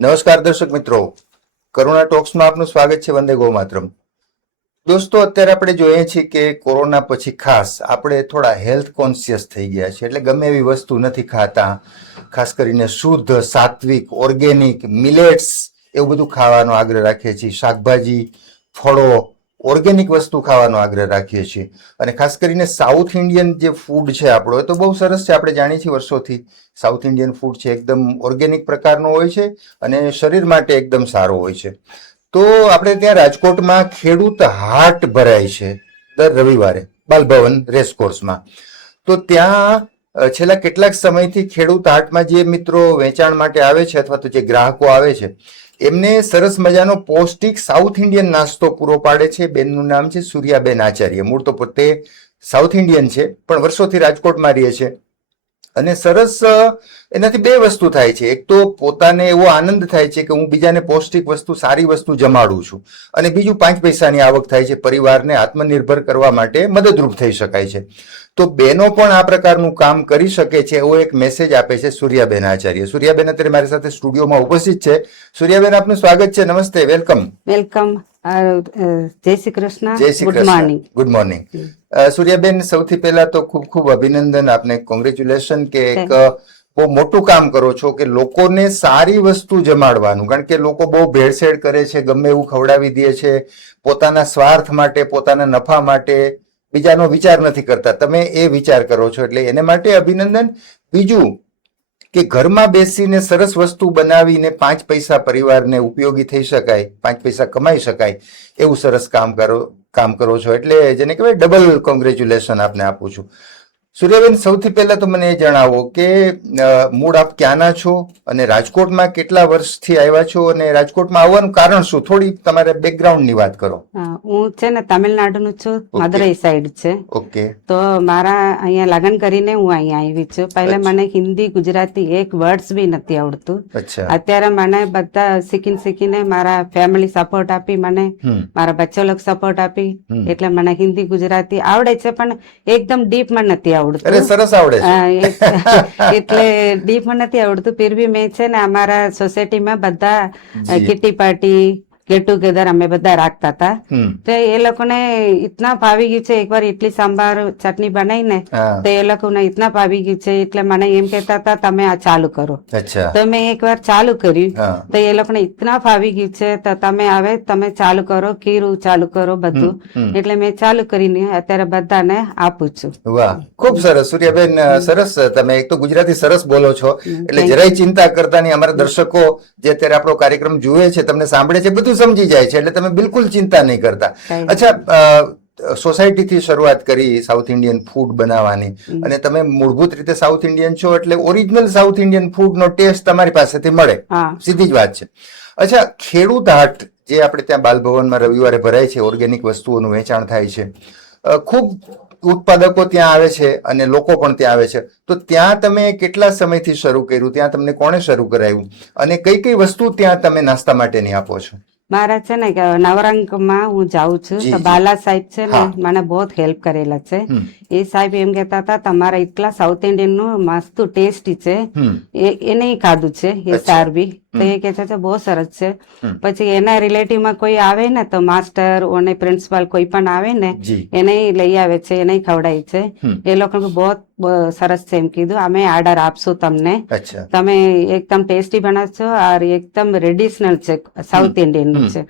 નમસ્કાર દર્શક મિત્રો, કરુણા ટોક્સમાં આપનું સ્વાગત છે. વંદે ગો માતરમ. દોસ્તો, અત્યારે આપણે જોઈએ છીએ કે કોરોના પછી ખાસ આપણે થોડા હેલ્થ કોન્શિયસ થઈ ગયા છે. એટલે ગમે એવી વસ્તુ નથી ખાતા, ખાસ કરીને શુદ્ધ, સાત્વિક, ઓર્ગેનિક, મિલેટ્સ એવું બધું ખાવાનો આગ્રહ રાખીએ છીએ. શાકભાજી, ફળો, ઓર્ગેનિક વસ્તુ ખાવાનો આગ્રહ રાખીએ છીએ. અને ખાસ કરીને સાઉથ ઇન્ડિયન જે ફૂડ છે આપણો, એ તો બહુ સરસ છે. આપણે જાણીએ છીએ વર્ષોથી સાઉથ ઇન્ડિયન ફૂડ છે એકદમ ઓર્ગેનિક પ્રકારનો હોય છે અને શરીર માટે એકદમ સારો હોય છે. તો આપણે ત્યાં રાજકોટમાં ખેડૂત હાટ ભરાય છે દર રવિવારે બાલભવન રેસકોર્સમાં. તો ત્યાં છેલ્લા કેટલાક સમયથી ખેડૂત હાટમાં જે મિત્રો વેચાણ માટે આવે છે અથવા તો જે ગ્રાહકો આવે છે એમને સરસ મજાનો પૌષ્ટિક સાઉથ ઇન્ડિયન નાસ્તો પૂરો પાડે છે. બેનનું નામ છે સૂર્યાબેન આચાર્ય. મૂળ તો પોતે સાઉથ ઇન્ડિયન છે પણ વર્ષોથી રાજકોટમાં રહે છે. અને સરસ એનાથી બે વસ્તુ થાય છે. એક તો પોતાને એવો આનંદ થાય છે કે હું બીજાને પૌષ્ટિક વસ્તુ, સારી વસ્તુ જમાડું છું, અને બીજું 5 પૈસાની આવક થાય છે. પરિવારને આત્મનિર્ભર કરવા માટે મદદરૂપ થઈ શકાય છે. તો બહેનો પણ આ પ્રકારનું કામ કરી શકે છે એવો એક મેસેજ આપે છે સૂર્યાબેન આચાર્ય. સૂર્યાબેન અત્યારે મારી સાથે સ્ટુડિયોમાં ઉપસ્થિત છે. સૂર્યાબેન, આપનું સ્વાગત છે. નમસ્તે, વેલકમ. વેલકમ. જય શ્રી કૃષ્ણ. જય શ્રી કૃષ્ણ. Good morning. સૂર્યાબેન, સૌથી પહેલા તો ખૂબ ખૂબ અભિનંદન, આપને કોંગ્રેચ્યુલેશન કે એક બહુ મોટું કામ કરો છો કે લોકોને સારી વસ્તુ જમાડવાનું. કારણ કે લોકો બહુ ભેળસેળ કરે છે, ગમે એવું ખવડાવી દે છે, પોતાના સ્વાર્થ માટે, પોતાના નફા માટે બીજાનો વિચાર નથી કરતા. તમે એ વિચાર કરો છો એટલે એને માટે અભિનંદન. બીજું કે ઘરમાં બેસીને સરસ વસ્તુ બનાવીને 5 પૈસા પરિવારને ઉપયોગી થઈ શકાય, 5 પૈસા કમાઈ શકાય એવું સરસ કામ કરો છો. એટલે જેને કહેવાય ડબલ કોંગ્રેચ્યુલેશન આપને આપું છું. સૂર્યાબેન, સૌથી પહેલા તો મને એ જણાવો કે મૂળ આપ ક્યાંના છો અને રાજકોટમાં કેટલા વર્ષથી આવ્યા છો, અને રાજકોટમાં આવવાનું કારણ શું? થોડી તમારે બેકગ્રાઉન્ડની વાત કરો. હું છે ને તમિલનાડુનું છું, મદુરાઈ સાઈડ છે. ઓકે. તો મારા અહીંયા લગ્ન કરીને હું અહીંયા આવી છું. પહેલા મને હિન્દી, ગુજરાતી એક વર્ડ્સ બી નથી આવડતું. અત્યારે મને બધા શીખીને મારા ફેમિલી સપોર્ટ આપી, મને મારા બચ્ચા લોકો સપોર્ટ આપી, એટલે મને હિન્દી, ગુજરાતી આવડે છે પણ એકદમ ડીપમાં નથી આવડતું. સરસ આવડે છે. એટલે ડીપમાં નથી આવડતું. ફિર બી મેં છે ને અમારા સોસાયટીમાં બધા કિટી પાર્ટી, ગેટ ટુગેધર અમે બધા રાખતા હતા. તો એ લોકોને ઇતના ભાવી ગયું છે. એકવાર ઇડલી સાંભાર ચટણી બનાવીને તો એ લોકોને ઇતના ભાવી ગયું છે એટલે મને એમ કહેતા હતા તમે આ ચાલુ કરો. તો મેં એકવાર ચાલુ કર્યું તો એ લોકોને ઇતના ભાવી ગયું છે તો તમે ચાલુ કરો, ખીરું ચાલુ કરો બધું. એટલે મેં ચાલુ કરીને અત્યારે બધાને આપું છું. વાહ, ખૂબ સરસ. સૂર્યાબેન, સરસ. તમે એક તો ગુજરાતી સરસ બોલો છો એટલે જરાય ચિંતા કરતા નહીં. અમારા દર્શકો જે અત્યારે આપણો કાર્યક્રમ જુએ છે, તમને સાંભળે છે, બધું સમજી જાય છે એટલે તમે બિલકુલ ચિંતા નહીં કરતા. અચ્છા, સોસાયટીથી શરૂઆત કરી સાઉથ ઇન્ડિયન ફૂડ બનાવવાની, અને તમે મૂળભૂત રીતે સાઉથ ઇન્ડિયન છો એટલે ઓરિજિનલ સાઉથ ઇન્ડિયન ફૂડનો ટેસ્ટ તમારી પાસેથી મળે, સીધી જ વાત છે. અચ્છા, ખેડૂત હાટ જે આપણે ત્યાં બાલભવનમાં રવિવારે ભરાય છે, ઓર્ગેનિક વસ્તુઓનું વેચાણ થાય છે, ખૂબ ઉત્પાદકો ત્યાં આવે છે અને લોકો પણ ત્યાં આવે છે. તો ત્યાં તમે કેટલા સમયથી શરૂ કર્યું? ત્યાં તમને કોણે શરૂ કરાવ્યું અને કઈ કઈ વસ્તુ ત્યાં તમે નાસ્તા માટેની આપો છો? મારા છે ને નવરંગમાં હું જાઉં છું તો બાલા સાહેબ છે ને મને બહુ હેલ્પ કરેલા છે. એ સાહેબ એમ કહેતા હતા તમારા એટલા સાઉથ ઇન્ડિયન નું મસ્ત ટેસ્ટી છે, એ નહીં ખાધું છે એ સાર બી. તો એ કહે છે બહુ સરસ છે. પછી એના રિલેટિવ માં કોઈ આવે ને તો માસ્ટર અને પ્રિન્સિપાલ કોઈ પણ આવે ને એને લઈ આવે છે, એને ખવડાય છે. એ લોકો બહુ સરસ છે એમ કીધું અમે ઓર્ડર આપશું તમને, તમે એકદમ ટેસ્ટી બનાવશો और એકદમ ટ્રેડિશનલ છે, સાઉથ ઇન્ડિયન નું છે.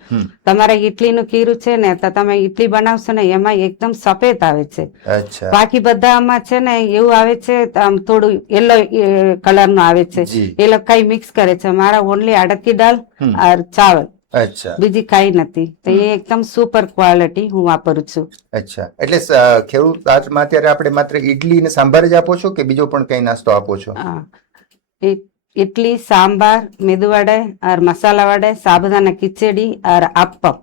તમારે ઇડલી નું ખીરું છે ને તો તમે ઇડલી બનાવશો ને એમાં એકદમ સફેદ આવે છે. બાકી બધામાં છે ને એવું આવે છે થોડું યલો કલર નું આવે છે. એ લોકો કઈ મિક્સ કરે છે. મારા ઓનલી અડદ की दाल और चावल, બીજી કઈ નથી. તો એ એકદમ સુપર ક્વોલિટી હું વાપરું છું. અચ્છા, એટલે ખેડૂત હાટમાં અત્યારે આપણે માત્ર ઇડલી ને સાંભાર જ આપો છો કે બીજો પણ કઈ નાસ્તો આપો છો? इडली, सांबार, मेदू वड़े और मसाला वड़े, साबुदाना खिचड़ी और अप्पम.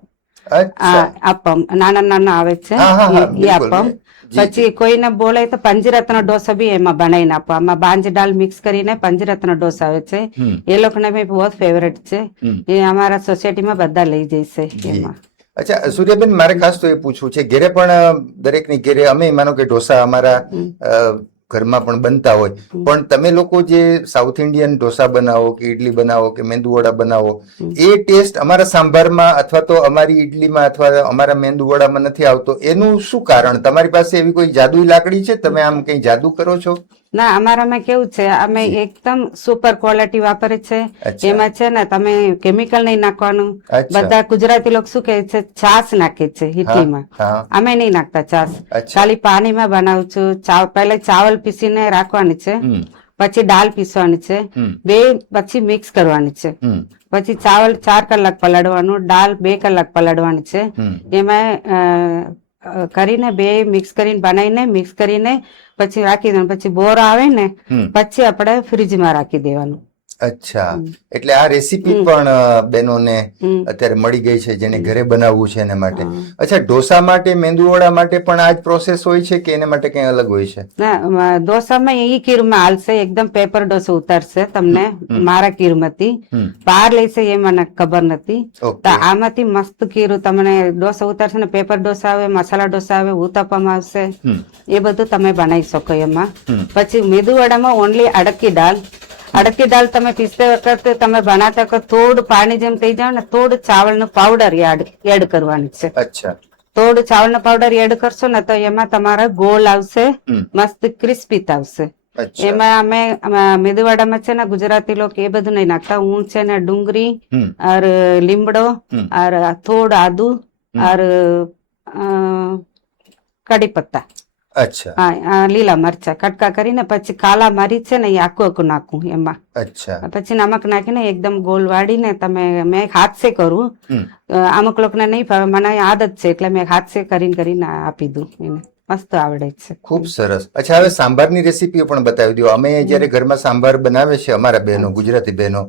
अप्पम नाना नाना આવે છે એ અપ્પમ. પછી કોઈને બોલે તો પંચરત્ન ઢોસા બી એમાં બનાવીને આપો. આમાં બાંજ દાળ મિક્સ કરીને પંચરત્ન ઢોસા આવે છે, એ લોકોને બી બહુ ફેવરેટ છે. એ અમારા સોસાયટીમાં બધા લઈ જશે એમાં. અચ્છા સૂર્યાબેન, મારે ખાસ તો એ પૂછવું છે, ઘેરે પણ દરેકની ઘેરે અમે માનો કે ઢોસા અમારા ઘરમાં પણ બનતા હોય, પણ તમે લોકો જે સાઉથ ઇન્ડિયન ઢોસા બનાવો કે ઇડલી બનાવો કે મેંદુવડા બનાવો, એ ટેસ્ટ અમારા સાંભારમાં અથવા તો અમારી ઇડલીમાં અથવા અમારા મેંદુવડામાં નથી આવતો. એનું શું કારણ? તમારી પાસે એવી કોઈ જાદુઈ લાકડી છે? તમે આમ કઈ જાદુ કરો છો? ના, અમારામાં કેવું છે, અમે એકદમ સુપર ક્વોલિટી વાપરે છે. એમાં છે ને તમે કેમિકલ નહીં નાખવાનું. બધા ગુજરાતી લોકો શું કહે છે, છાસ નાખે છે ઇડલીમાં. અમે નહીં નાખતા છાસ, ખાલી પાણીમાં બનાવું છું. પહેલા ચાવલ પીસીને રાખવાની છે, પછી દાળ પીસવાની છે, બે પછી મિક્સ કરવાની છે. પછી ચાવલ 4 કલાક પલાળવાનું, દાળ 2 કલાક પલાળવાની છે. એમાં કરીને બે મિક્સ કરીને બનાવીને મિક્સ કરીને પછી રાખી દેવાનું. પછી બોર આવે ને પછી આપણે ફ્રીજમાં રાખી દેવાનું. અચ્છા, એટલે આ રેસીપી પણ બહેનોને અત્યારે મળી ગઈ છે જેને ઘરે બનાવવું છે એના માટે. અચ્છા, ઢોસા માટે, મેંદુવડા માટે પણ આ જ પ્રોસેસ હોય છે કે એને માટે કઈ અલગ હોય છે? ના, ઢોસામાં એ કીરમાં હાલશે, એકદમ પેપર ઢોસો ઉતારશે તમને મારા કીરમાંથી. બહાર લેશે એ મને ખબર નથી. તો આમાંથી મસ્ત કીરું તમને ઢોસા ઉતારશે ને, પેપર ઢોસા આવે, મસાલા ઢોસા આવે, ઉત્તપમ આવશે, એ બધું તમે બનાવી શકો એમાં. પછી મેંદુવડામાં ઓનલી અડકી દાળ. અડકી દાળ તમે પીસતે વખતે તમે બનાવતા વખતે થોડું પાણી જેમ થઈ જાય ને, થોડું ચાવલનો પાવડર એડ કરવાની છે. અચ્છા, થોડું ચાવલનો પાવડર એડ કરશો ને તો એમાં તમારા ગોળ આવશે, મસ્ત ક્રિસ્પી આવશે. એમાં અમે મેંદુવડામાં છે ને ગુજરાતી લોકો એ બધું નહીં નાખતા. હું છે ને ડુંગળી और લીમડો और થોડું આદુ और કડી પત્તા, હા, લીલા મરચા કટકા કરીને પછી કાલા મરી છે ને એ આખું આખું નાખું એમાં. પછી નમક નાખીને એકદમ ગોળ વાળીને તમે, મેં હાથસે કરું, અમુક લોકોને નહીં ભાવે, મને આદત છે એટલે મેં હાથસે કરીને આપી દઉં એને. મસ્ત આવડે છે. ખૂબ સરસ. અચ્છા, હવે સાંભારની રેસીપી પણ બતાવી દો. અમે જયારે ઘરમાં સાંભાર બનાવે છે અમારા બહેનો, ગુજરાતી બહેનો,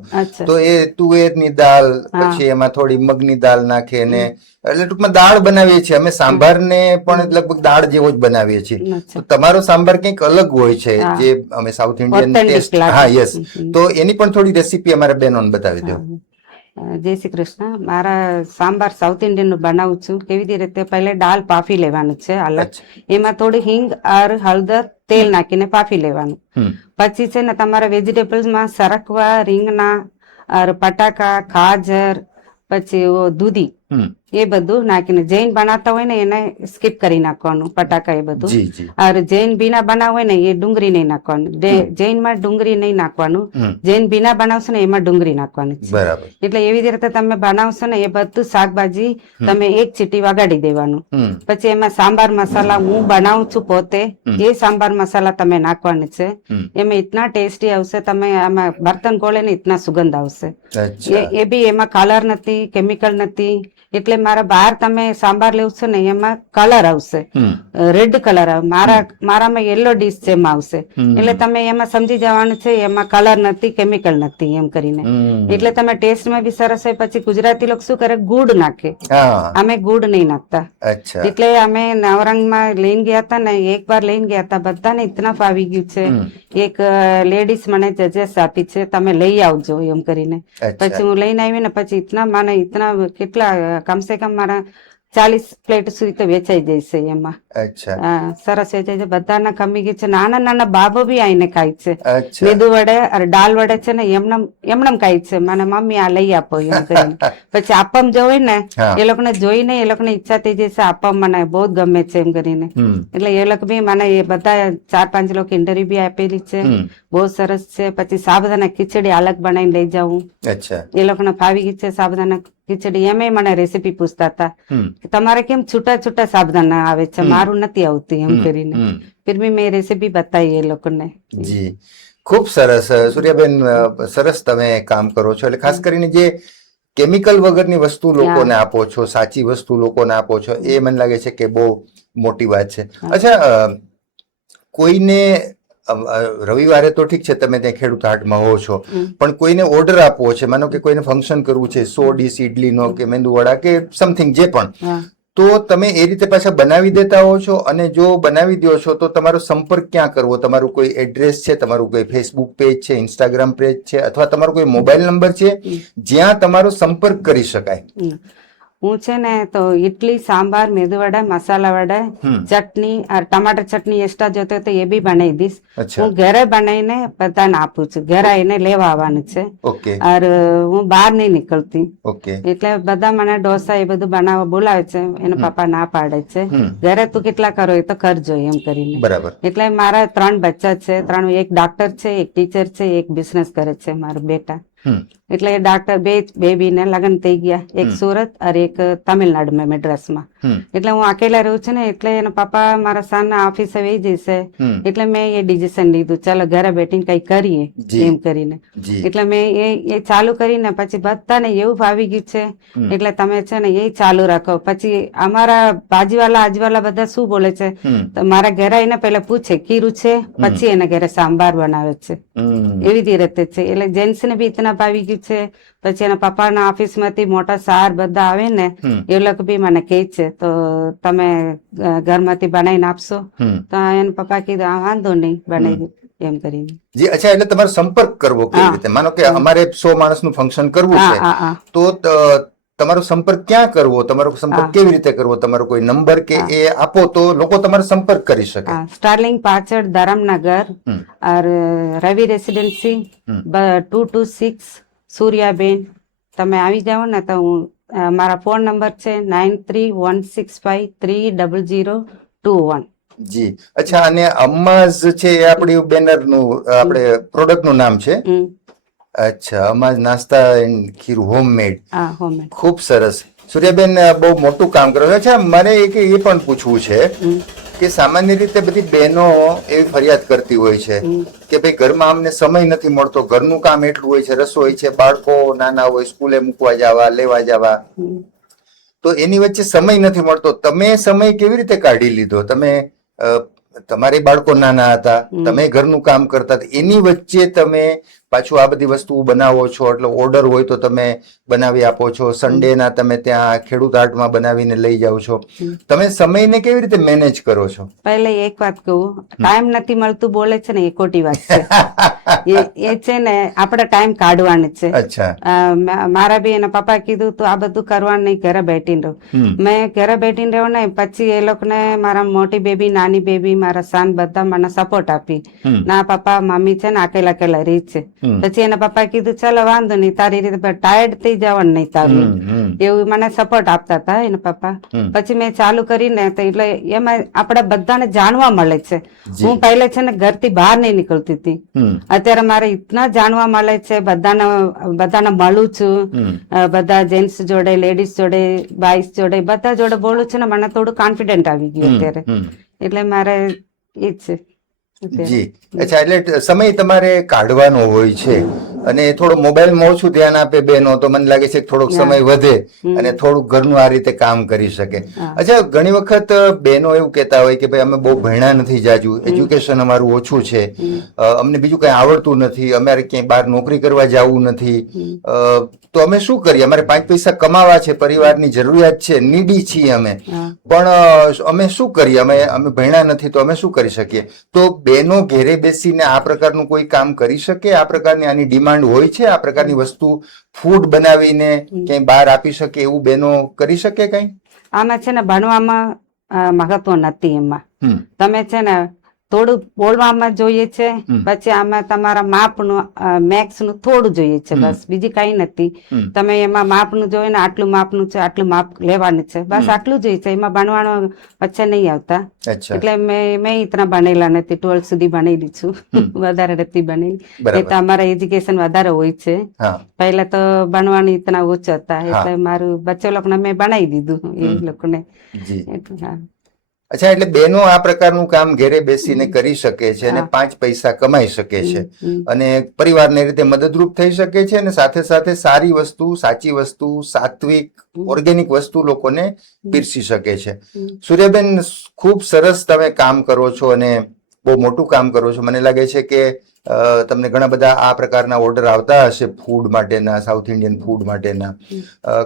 તો એ તુવેરની દાળ પછી એમાં થોડી મગની દાળ નાખે ને, એટલે ટૂંકમાં દાળ બનાવીએ છીએ અમે. સાંભારને પણ લગભગ દાળ જેવો જ બનાવીએ છીએ. તો તમારો સાંભાર કંઈક અલગ હોય છે જે અમે સાઉથ ઇન્ડિયન ટેસ્ટ. હા, યસ. તો એની પણ થોડી રેસીપી અમારા બહેનોને બતાવી દો. જય શ્રી કૃષ્ણ. મારા સાંભાર સાઉથ ઇન્ડિયન નું બનાવું છું. કેવી રીતે? પહેલા દાળ પાફી લેવાનું છે અલગ, એમાં થોડી હિંગ और હળદર તેલ નાખીને પાફી લેવાનું. પછી છે ને તમારા વેજીટેબલ્સ માં સરકવા, રીંગણા और બટાકા, ગાજર, પછી દૂધી, એ બધું નાખીને, જૈન બનાવતા હોય ને એને સ્કીપ કરી નાખવાનું બટાકા એ બધું. और જૈન બીના બનાવ હોય ને એ ડુંગળી નહીં નાખવાનું. જૈન માં ડુંગળી નહીં નાખવાનું. જૈન બીના બનાવશો ને એમાં ડુંગળી નાખવાની છે. એટલે એવી રીતે તમે બનાવશો ને એ બધું શાકભાજી તમે એક ચીટી વગાડી દેવાનું. પછી એમાં સાંભાર મસાલા હું બનાવું છું પોતે, એ સાંભાર મસાલા તમે નાખવાની છે. એમાં ઇતના ટેસ્ટી આવશે, તમે આમાં બર્તન ખોલે ને ઇતના સુગંધ આવશે. એ બી એમાં કલર નથી, કેમિકલ નથી. એટલે મારા બહાર તમે સાંભાર લેવશો ને એમાં કલર આવશે, રેડ કલર આવે. મારામાં યલો ડીશ જેમ આવશે. એટલે તમે એમાં સમજી જવાનું છે એમાં કલર નથી, કેમિકલ નથી એમ કરીને. એટલે તમે ટેસ્ટમાં બી સરસ હોય. પછી ગુજરાતી લોકો શું કરે, ગુડ નાખે. અમે ગુડ નહીં નાખતા. એટલે અમે નવરંગમાં લઈને ગયા હતા ને, એક વાર લઈને ગયા હતા, બધાને ઇતના ફાવી ગયું છે. એક લેડીઝ મને જજેસ આપી છે, તમે લઈ આવજો એમ કરીને. પછી હું લઈને આવી ને પછી ઇતના કેટલા કમસે કમ મારા 40 પ્લેટ સુધી તો વેચાઈ જશે એમાં. સરસ વેચાય છે. બધાના કમી ગઈ છે. નાના નાના બાબો બી આઈને ખાય છે. મેદુ વડે અને દાળ વડે છે ને એમનેમ ખાય છે. મને મમ્મી આ લઈ આપો એમ કરીને. પછી આપમ જો હોય ને એ લોકોને જોઈને એ લોકોને ઈચ્છા થઈ જશે, આપમ મને બહુ ગમે છે એમ કરીને. એટલે એ લોકો બી મને એ બધા 4-5 લોકો ઇન્ટરવ્યુ બી આપેલી છે, બહુ સરસ છે. પછી સાબુદાના ખીચડી અલગ બનાવીને લઈ જાઉં, એ લોકોને ફાવી ગઈ છે સાબુદાના ખીચડી. એમ મને રેસીપી પૂછતા હતા તમારે કેમ છૂટા છૂટા સાબુદાના આવે છે, મારું નથી આવતું એમ કરીને. ફિર બી મેં રેસીપી બતાવી એ લોકોને. જી, ખૂબ સરસ. સૂર્યાબેન, સરસ તમે કામ કરો છો. એટલે ખાસ કરીને જે કેમિકલ વગરની વસ્તુ લોકોને આપો છો, સાચી વસ્તુ લોકોને આપો છો, એ મને લાગે છે કે બહુ મોટી વાત છે. અચ્છા, કોઈને રવિવારે તો ઠીક છે તમે ત્યાં ખેડૂત હાટમાં હો છો, પણ કોઈને ઓર્ડર આપવો છે, માનો કે કોઈને ફંક્શન કરવું છે, 100 ડીશ ઇડલીનો કે મેંદુવડા કે સમથિંગ જે પણ, તો તમે એ રીતે પાછા બનાવી દેતા હો છો? અને જો બનાવી દો છો તો તમારો સંપર્ક ક્યાં કરવો? તમારું કોઈ એડ્રેસ છે, તમારું કોઈ ફેસબુક પેજ છે, ઇન્સ્ટાગ્રામ પેજ છે, અથવા તમારો કોઈ મોબાઈલ નંબર છે જ્યાં તમારો સંપર્ક કરી શકાય? હું છે ને તો ઇડલી સાંભાર મેદુવડા મસાલા વડા ચટણી और ટમાટર ચટણી એક્સ્ટ્રા જોતો હોય તો એ બી બનાવી દઈશ. હું ઘરે બનાવીને બધાને આપું છું. ઘરે આવીને લેવા આવવાનું છે. और હું બહાર નહીં નીકળતી. એટલે બધા મને ઢોસા એ બધું બનાવવા બોલાવે છે. એના પપ્પા ના પાડે છે, ઘરે તું કેટલા કરો એ તો કરજો એમ કરીને. એટલે મારા 3 બચ્ચા છે. 3 એક ડોક્ટર છે, એક ટીચર છે, એક બિઝનેસ કરે છે મારો બેટા. એટલે ડોક્ટર બે બેબી ને લગ્ન થઈ ગયા, એક સુરત और એક તમિલનાડુમાં મેડ્રાસમાં. એટલે હું અકેલા રહું છું ને, એટલે એના પપ્પા મારા સાન ઓફિસે વહી જશે. એટલે મેં એ ડિસિઝન લીધું ચાલો ઘરે બેઠીને કઈ કરીએ એમ કરીને. એટલે મેં એ ચાલુ કરીને પછી બધાને એવું ભાવી ગયું છે. એટલે તમે છે ને એ ચાલુ રાખો. પછી અમારા બાજુવાલા આજુવાલા બધા શું બોલે છે, મારા ઘરે આવીને પેલા પૂછે કીરું છે, પછી એના ઘરે સાંભાર બનાવે છે. એવી રીતે છે. એટલે જેન્ટ્સ ને બી ઇતના ભાવી ગયું છે. પછી એના પપ્પાના ઓફિસ માંથી મોટા સાર બધા આવે ને એ લોકો બી મને કહે છે તો તમે ઘરમાંથી બનાવીને આપશો. તો એના પપ્પા કીધું આ વાંધો નહીં બનાવી એમ કરીને. જી અચ્છા, એટલે તમારો સંપર્ક કરવો કેવી રીતે? માનો કે અમારે 100 માણસનું ફંક્શન કરવું છે તો તમારો સંપર્ક ક્યાં કરવો, તમારો સંપર્ક કેવી રીતે કરવો? તમારો કોઈ નંબર કે એ આપો તો લોકો તમારો સંપર્ક કરી શકે. સ્ટાર્લિંગ પાછળ ધરમનગર और રવિ રેસિડેન્સી 226 સૂર્યાબેન. તમે આવી જાઓ ને તો હું મારા ફોન નંબર છે 9316530021. જી અચ્છા, અને અમ્માઝ છે એ આપણી બેનર નું આપણે પ્રોડક્ટ નું નામ છે. અચ્છા, અમ્માઝ નાસ્તા એન્ડ ખીરું હોમમેડ. ખૂબ સરસ. સૂર્યાબેન બહુ મોટું કામ કરો છો. અચ્છા, મારે એ પણ પૂછવું છે કે સામાન્ય રીતે બધી બહેનો એવી ફરિયાદ કરતી હોય છે કે ભાઈ ઘરમાં અમને સમય નથી મળતો, ઘરનું કામ એટલું હોય છે, રસોઈ છે, બાળકો નાના હોય, સ્કૂલે મૂકવા જવા, લેવા જવા, તો એની વચ્ચે સમય નથી મળતો. તમે સમય કેવી રીતે કાઢી લીધો? તમે તમારી બાળકો નાના હતા, તમે ઘરનું કામ કરતા હતા, એની વચ્ચે તમે પાછું આ બધી વસ્તુ બનાવો છો, એટલે ઓર્ડર હોય તો તમે બનાવી આપો છો, સન્ડે ના તમે ત્યાં ખેડૂત હાટમાં બનાવીને લઈ જાઓ છો. તમે સમયને કેવી રીતે મેનેજ કરો છો? પહેલે એક વાત કહું, ટાઈમ નથી મળતું બોલે છે ને એ ખોટી વાત છે. એ છે ને આપણે ટાઈમ કાઢવાનું છે. મારા બી એના પપ્પા કીધું તું આ બધું કરવાનું નહીં, ઘરે બેઠીને રહું. મેં ઘરે બેઠીને રહું ને પછી એ લોકોને મારા મોટી બેબી, નાની બેબી, મારા સન બધા મને સપોર્ટ આપી. ના પપ્પા મમ્મી છે ને અકેલા રહી છે. પછી એના પપ્પા કીધું ચાલો વાંધો નહીં, તારી રીતે ટાયર્ડ થઈ જવાનું નહીં તારું, એવું મને સપોર્ટ આપતા હતા એના પપ્પા. પછી મેં ચાલુ કરીને એટલે એમાં આપણે બધાને જાણવા મળે છે. હું પહેલે છે ને ઘરથી બહાર નહીં નીકળતી હતી, અત્યારે મારે ઇતના જાણવા મળે છે. બધાને મળું છું, બધા જેન્ટ્સ જોડે, લેડીઝ જોડે, બોયઝ જોડે, બધા જોડે બોલું છું ને મને થોડું કોન્ફિડન્ટ આવી ગયું અત્યારે. એટલે મારે એ છે. જી અચ્છા, એટલે સમય તમારે કાઢવાનો હોય છે અને થોડો મોબાઈલમાં ઓછું ધ્યાન આપે બહેનો તો મને લાગે છે કે થોડોક સમય વધે અને થોડુંક ઘરનું આ રીતે કામ કરી શકે. અચ્છા, ઘણી વખત બહેનો એવું કહેતા હોય કે ભાઈ અમે બહુ ભણ્યા નથી, જાજુ એજ્યુકેશન અમારું ઓછું છે, અમને બીજું કઈ આવડતું નથી, અમારે ક્યાંય બહાર નોકરી કરવા જવું નથી, તો અમે શું કરીએ? અમારે 5 પૈસા કમાવા છે, પરિવારની જરૂરિયાત છે, નીડી છીએ અમે, પણ અમે શું કરીએ? અમે ભણ્યા નથી તો અમે શું કરી શકીએ? તો બહેનો ઘેરે બેસીને આ પ્રકારનું કોઈ કામ કરી શકે? આ પ્રકારની આની ડિમાન્ડ હોય છે? આ પ્રકારની વસ્તુ ફૂડ બનાવીને ક્યાંય બહાર આપી શકે એવું બહેનો કરી શકે કઈ? આમાં છે ને ભણવામાં મહત્વ નથી. એમાં તમે છે ને થોડું બોલવામાં જોઈએ છે, પછી આમાં તમારા માપનું મેક્સનું થોડું જોઈએ છે, બસ બીજી કઈ નથી. તમે એમાં માપનું જોઈએ ને આટલું માપનું છે, આટલું માપ લેવાનું છે, બસ આટલું જોઈએ છે. એમાં ભણવાનું વચ્ચે નહીં આવતા. એટલે મેં ઇતના ભણેલા નથી, 12 સુધી ભણેલી છું, વધારે નથી ભણેલી. એ તો અમારા એજ્યુકેશન વધારે હોય છે. પહેલા તો ભણવાનું ઇતના ઓછા હતા, એટલે મારું બચ્ચો લોકોને મેં ભણાવી દીધું એ લોકોને. અચ્છા, એટલે બહેનો આ પ્રકારનું કામ ઘરે બેસીને કરી શકે છે અને 5 પૈસા કમાઈ શકે છે અને પરિવારને રીતે મદદરૂપ થઈ શકે છે અને સાથે સાથે સારી વસ્તુ, સાચી વસ્તુ, સાત્વિક ઓર્ગેનિક વસ્તુ લોકોને પીરસી શકે છે. સૂર્યાબેન, ખૂબ સરસ તમે કામ કરો છો અને બહુ મોટું કામ કરો છો. મને લાગે છે કે તમને ઘણા બધા આ પ્રકારના ઓર્ડર આવતા હશે ફૂડ માટેના, સાઉથ ઇન્ડિયન ફૂડ માટેના,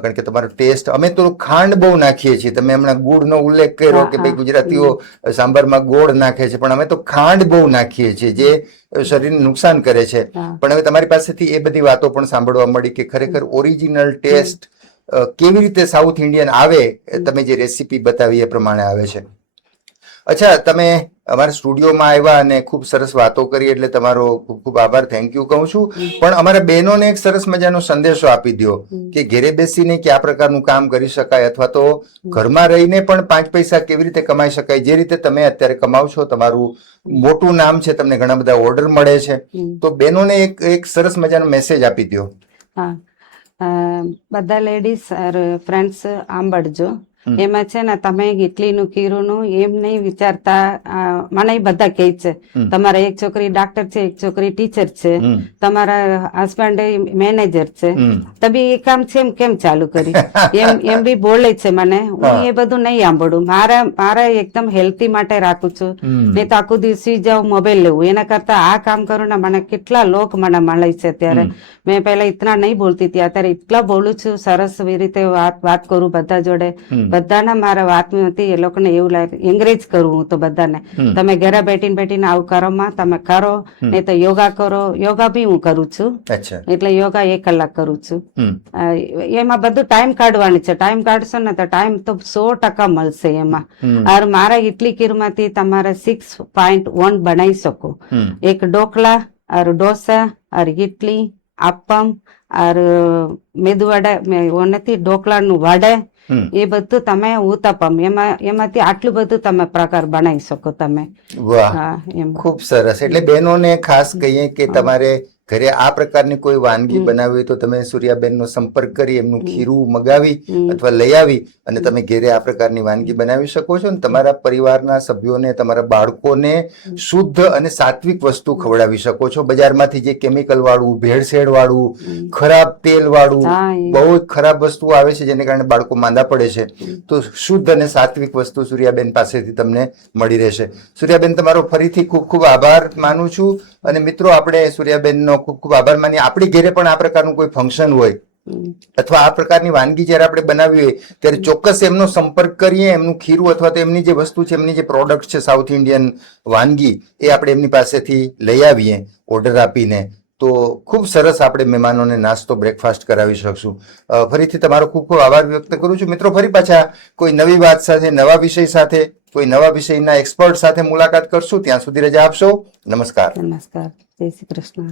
કારણ કે તમારો ટેસ્ટ. અમે તો ખાંડ બહુ નાખીએ છીએ, તમે હમણાં ગુડનો ઉલ્લેખ કર્યો કે ભાઈ ગુજરાતીઓ સાંભારમાં ગોળ નાખે છે, પણ અમે તો ખાંડ બહુ નાખીએ છીએ જે શરીરને નુકસાન કરે છે. પણ હવે તમારી પાસેથી એ બધી વાતો પણ સાંભળવા મળી કે ખરેખર ઓરિજિનલ ટેસ્ટ કેવી રીતે સાઉથ ઇન્ડિયન આવે, તમે જે રેસીપી બતાવી એ પ્રમાણે આવે છે. અચ્છા, તમે અમારા સ્ટુડિયોમાં આવ્યા અને ખૂબ સરસ વાતો કરી એટલે તમારો ખૂબ ખૂબ આભાર, થેન્ક યુ કહું છું. પણ અમારા બહેનોને એક સરસ મજાનો સંદેશો આપી દો કે ઘેરે બેસીને કયા પ્રકારનું કામ કરી શકાય, અથવા તો ઘરમાં રહીને પણ 5 પૈસા કેવી રીતે કમાઈ શકાય. જે રીતે તમે અત્યારે કમાવ છો, તમારું મોટું નામ છે, તમને ઘણા બધા ઓર્ડર મળે છે, તો બહેનોને એક સરસ મજાનો મેસેજ આપી દો. હા, બધા લેડીઝ ફ્રેન્ડ્સ સાંભળજો. એમાં છે ને, તમે ઇડલીનું ખીરુંનું એમ નહીં વિચારતા. મને બધા કહે છે તમારા એક છોકરી ડાક્ટર છે, એક છોકરી ટીચર છે, તમારા હસબન્ડ મેનેજર છે, તમે એ કામ છે કેમ ચાલુ કરી, એમ બી બોલે છે મને. હું એ બધું નહીં સાંભળું. મારા એકદમ હેલ્થી માટે રાખું છું. નહીં તો આખું દિવસ સુઈ જાઉં, મોબાઈલ લેવું. એના કરતા આ કામ કરું ને, મને કેટલા લોક મને મળે છે. અત્યારે મેં પહેલા ઇતના નહીં બોલતી હતી, અત્યારે એટલા બોલું છું. સરસ રીતે વાત કરું બધા જોડે. બધાને મારા વાત હતી, એ લોકોને એવું લાગે, એન્કરેજ કરું હું તો બધાને. તમે ઘરે બેઠીને આવું કરો, તમે કરો. નહીં તો યોગા કરો. યોગા બી હું કરું છું. એટલે યોગા 1 કલાક કરું છું. એમાં બધું ટાઈમ કાઢવાની છે. ટાઈમ કાઢશો ને તો ટાઈમ તો 100% મળશે એમાં. और મારા ઇડલી ખીરમાંથી તમારે 6.1 બનાવી શકો. એક ઢોકલા और डोसा और इडली આપમ और મેદુ વડા નથી, ઢોકળાનું વડા, એ બધું તમે ઉત્તપમ, એમાંથી આટલું બધું તમે પ્રકાર બનાવી શકો તમે. વાહ, ખૂબ સરસ. એટલે બહેનોને ખાસ કહીએ કે તમારે ઘરે આ પ્રકારની કોઈ વાનગી બનાવી હોય તો તમે સૂર્યાબેનનો સંપર્ક કરી એમનું ખીરું મગાવી અથવા લઈ આવી અને તમે ઘરે આ પ્રકારની વાનગી બનાવી શકો છો. અને તમારા પરિવારના સભ્યોને, તમારા બાળકોને શુદ્ધ અને સાત્વિક વસ્તુ ખવડાવી શકો છો. બજારમાંથી જે કેમિકલ વાળું, ભેળસેળ વાળું, ખરાબ તેલ વાળું, બહુ જ ખરાબ વસ્તુ આવે છે જેને કારણે બાળકો માંદા પડે છે, તો શુદ્ધ અને સાત્વિક વસ્તુ સૂર્યાબેન પાસેથી તમને મળી રહેશે. સૂર્યાબેન, તમારો ફરીથી ખૂબ ખૂબ આભાર માનું છું. અને મિત્રો, આપણે સૂર્યાબેનનો ખૂબ ખૂબ આભાર માની. આપણી ઘરે પણ આ પ્રકારનું કોઈ ફંક્શન હોય અથવા આ પ્રકારની વાનગી જયારે આપણે બનાવી હોય ત્યારે ચોક્કસ એમનો સંપર્ક કરીએ. એમનું ખીરું અથવા તો એમની જે વસ્તુ છે, એમની જે પ્રોડક્ટ છે, સાઉથ ઇન્ડિયન વાનગી, એ આપણે એમની પાસેથી લઈ આવીએ ઓર્ડર આપીને, તો ખૂબ સરસ આપણે મહેમાનોને નાસ્તો, બ્રેકફાસ્ટ કરાવી શકશું. ફરીથી તમારો ખૂબ ખૂબ આભાર વ્યક્ત કરું છું. મિત્રો, ફરી પાછા કોઈ નવી વાત સાથે, નવા વિષય સાથે, કોઈ નવા વિષયના એક્સપર્ટ સાથે મુલાકાત કરશું. ત્યાં સુધી રજા આપશો. નમસ્કાર. નમસ્કાર. જય શ્રી કૃષ્ણ.